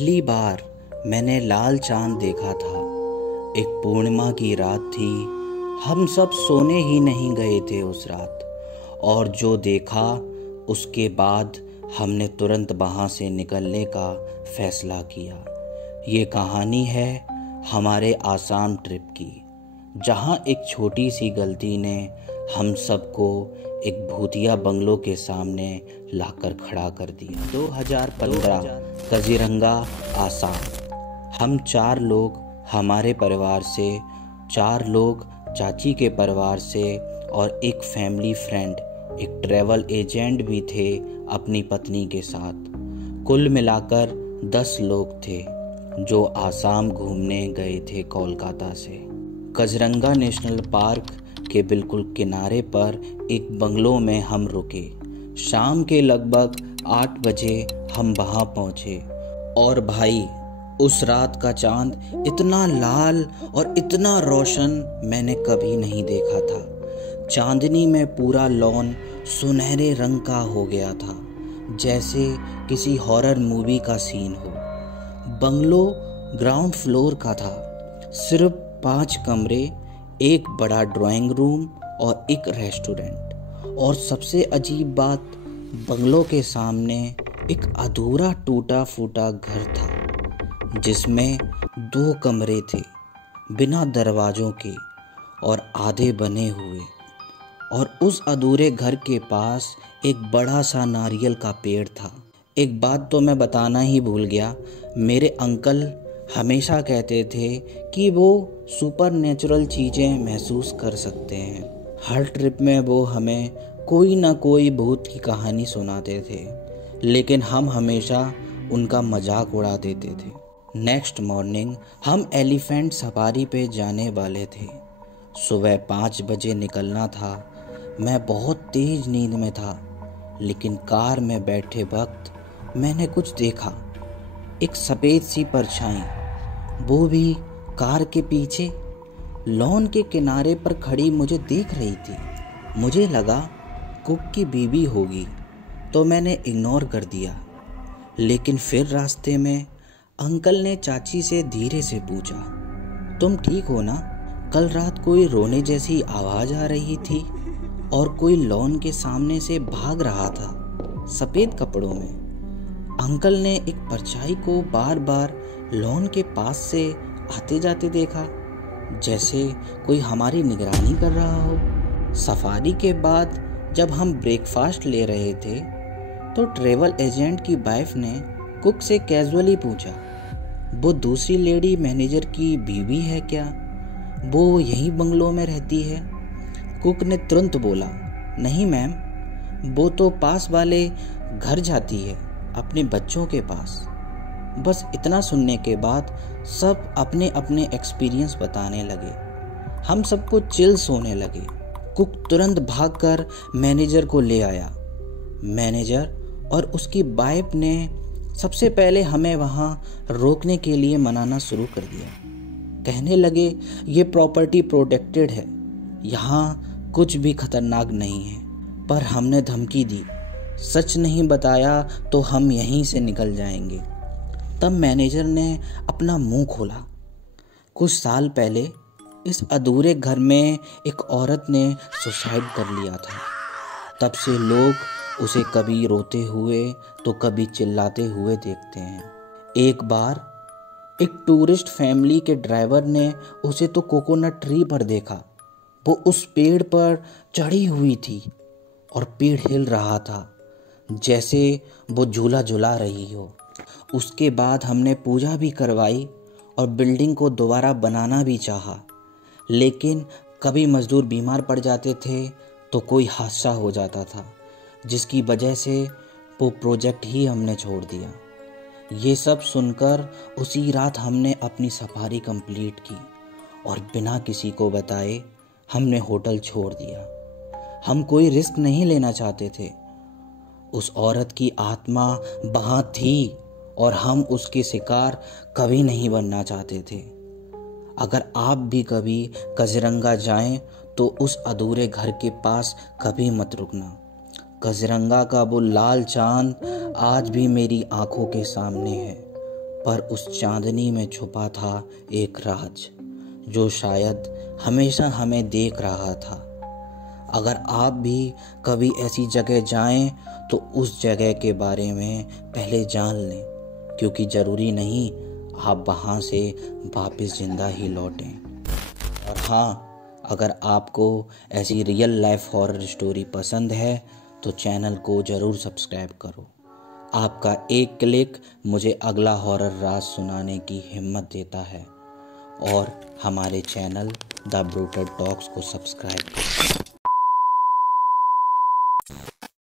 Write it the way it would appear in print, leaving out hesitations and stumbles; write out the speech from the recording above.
पहली बार मैंने लाल चांद देखा था। एक पूर्णिमा की रात थी। हम सब सोने ही नहीं गए थे उस रात, और जो देखा उसके बाद हमने तुरंत वहाँ से निकलने का फैसला किया। ये कहानी है हमारे आसाम ट्रिप की, जहाँ एक छोटी सी गलती ने हम सबको एक भूतिया बंगलों के सामने लाकर खड़ा कर दिया। 2015 काजीरंगा, आसाम। हम 4 लोग हमारे परिवार से, 4 लोग चाची के परिवार से और एक फैमिली फ्रेंड, एक ट्रैवल एजेंट भी थे अपनी पत्नी के साथ। कुल मिलाकर 10 लोग थे जो आसाम घूमने गए थे कोलकाता से। काजीरंगा नेशनल पार्क के बिल्कुल किनारे पर एक बंगलो में हम रुके। शाम के लगभग 8 बजे हम वहाँ पहुँचे, और भाई उस रात का चांद इतना लाल और इतना रोशन मैंने कभी नहीं देखा था। चांदनी में पूरा लॉन सुनहरे रंग का हो गया था, जैसे किसी हॉरर मूवी का सीन हो। बंगलो ग्राउंड फ्लोर का था, सिर्फ 5 कमरे, एक बड़ा ड्राइंग रूम और एक रेस्टोरेंट। और सबसे अजीब बात, बंगलो के सामने एक अधूरा टूटा फूटा घर था, जिसमें 2 कमरे थे बिना दरवाज़ों के और आधे बने हुए। और उस अधूरे घर के पास एक बड़ा सा नारियल का पेड़ था। एक बात तो मैं बताना ही भूल गया, मेरे अंकल हमेशा कहते थे कि वो सुपर नेचुरल चीज़ें महसूस कर सकते हैं। हर ट्रिप में वो हमें कोई ना कोई भूत की कहानी सुनाते थे, लेकिन हम हमेशा उनका मजाक उड़ा देते थे। नेक्स्ट मॉर्निंग हम एलिफेंट सफारी पे जाने वाले थे। सुबह 5 बजे निकलना था। मैं बहुत तेज नींद में था, लेकिन कार में बैठे वक्त मैंने कुछ देखा। एक सफ़ेद सी परछाई, वो भी कार के पीछे लॉन के किनारे पर खड़ी मुझे देख रही थी। मुझे लगा कुक की बीवी होगी, तो मैंने इग्नोर कर दिया। लेकिन फिर रास्ते में अंकल ने चाची से धीरे से पूछा, तुम ठीक हो ना? कल रात कोई रोने जैसी आवाज़ आ रही थी और कोई लॉन के सामने से भाग रहा था सफ़ेद कपड़ों में। अंकल ने एक परछाई को बार बार लॉन के पास से आते जाते देखा, जैसे कोई हमारी निगरानी कर रहा हो। सफारी के बाद जब हम ब्रेकफास्ट ले रहे थे, तो ट्रैवल एजेंट की वाइफ ने कुक से कैजुअली पूछा, वो दूसरी लेडी मैनेजर की बीवी है क्या? वो यहीं बंगलो में रहती है? कुक ने तुरंत बोला, नहीं मैम, वो तो पास वाले घर जाती है, अपने बच्चों के पास। बस इतना सुनने के बाद सब अपने अपने एक्सपीरियंस बताने लगे। हम सबको चिल्स होने लगे। कुक तुरंत भागकर मैनेजर को ले आया। मैनेजर और उसकी वाइफ ने सबसे पहले हमें वहाँ रोकने के लिए मनाना शुरू कर दिया। कहने लगे, ये प्रॉपर्टी प्रोटेक्टेड है, यहाँ कुछ भी खतरनाक नहीं है। पर हमने धमकी दी, सच नहीं बताया तो हम यहीं से निकल जाएंगे। तब मैनेजर ने अपना मुंह खोला। कुछ साल पहले इस अधूरे घर में एक औरत ने सुसाइड कर लिया था। तब से लोग उसे कभी रोते हुए तो कभी चिल्लाते हुए देखते हैं। एक बार एक टूरिस्ट फैमिली के ड्राइवर ने उसे तो कोकोनट ट्री पर देखा। वो उस पेड़ पर चढ़ी हुई थी और पेड़ हिल रहा था, जैसे वो झूला झुला रही हो। उसके बाद हमने पूजा भी करवाई और बिल्डिंग को दोबारा बनाना भी चाहा, लेकिन कभी मजदूर बीमार पड़ जाते थे तो कोई हादसा हो जाता था, जिसकी वजह से वो प्रोजेक्ट ही हमने छोड़ दिया। ये सब सुनकर उसी रात हमने अपनी सफारी कंप्लीट की और बिना किसी को बताए हमने होटल छोड़ दिया। हम कोई रिस्क नहीं लेना चाहते थे। उस औरत की आत्मा वहाँ थी और हम उसके शिकार कभी नहीं बनना चाहते थे। अगर आप भी कभी काजीरंगा जाएं तो उस अधूरे घर के पास कभी मत रुकना। काजीरंगा का वो लाल चांद आज भी मेरी आंखों के सामने है पर उस चांदनी में छुपा था एक राज जो शायद हमेशा हमें देख रहा था। अगर आप भी कभी ऐसी जगह जाएं तो उस जगह के बारे में पहले जान लें, क्योंकि ज़रूरी नहीं आप वहाँ से वापस ज़िंदा ही लौटें। और हाँ, अगर आपको ऐसी रियल लाइफ हॉरर स्टोरी पसंद है तो चैनल को ज़रूर सब्सक्राइब करो। आपका एक क्लिक मुझे अगला हॉरर राज सुनाने की हिम्मत देता है। और हमारे चैनल द ब्रूटल टॉक्स को सब्सक्राइब करें।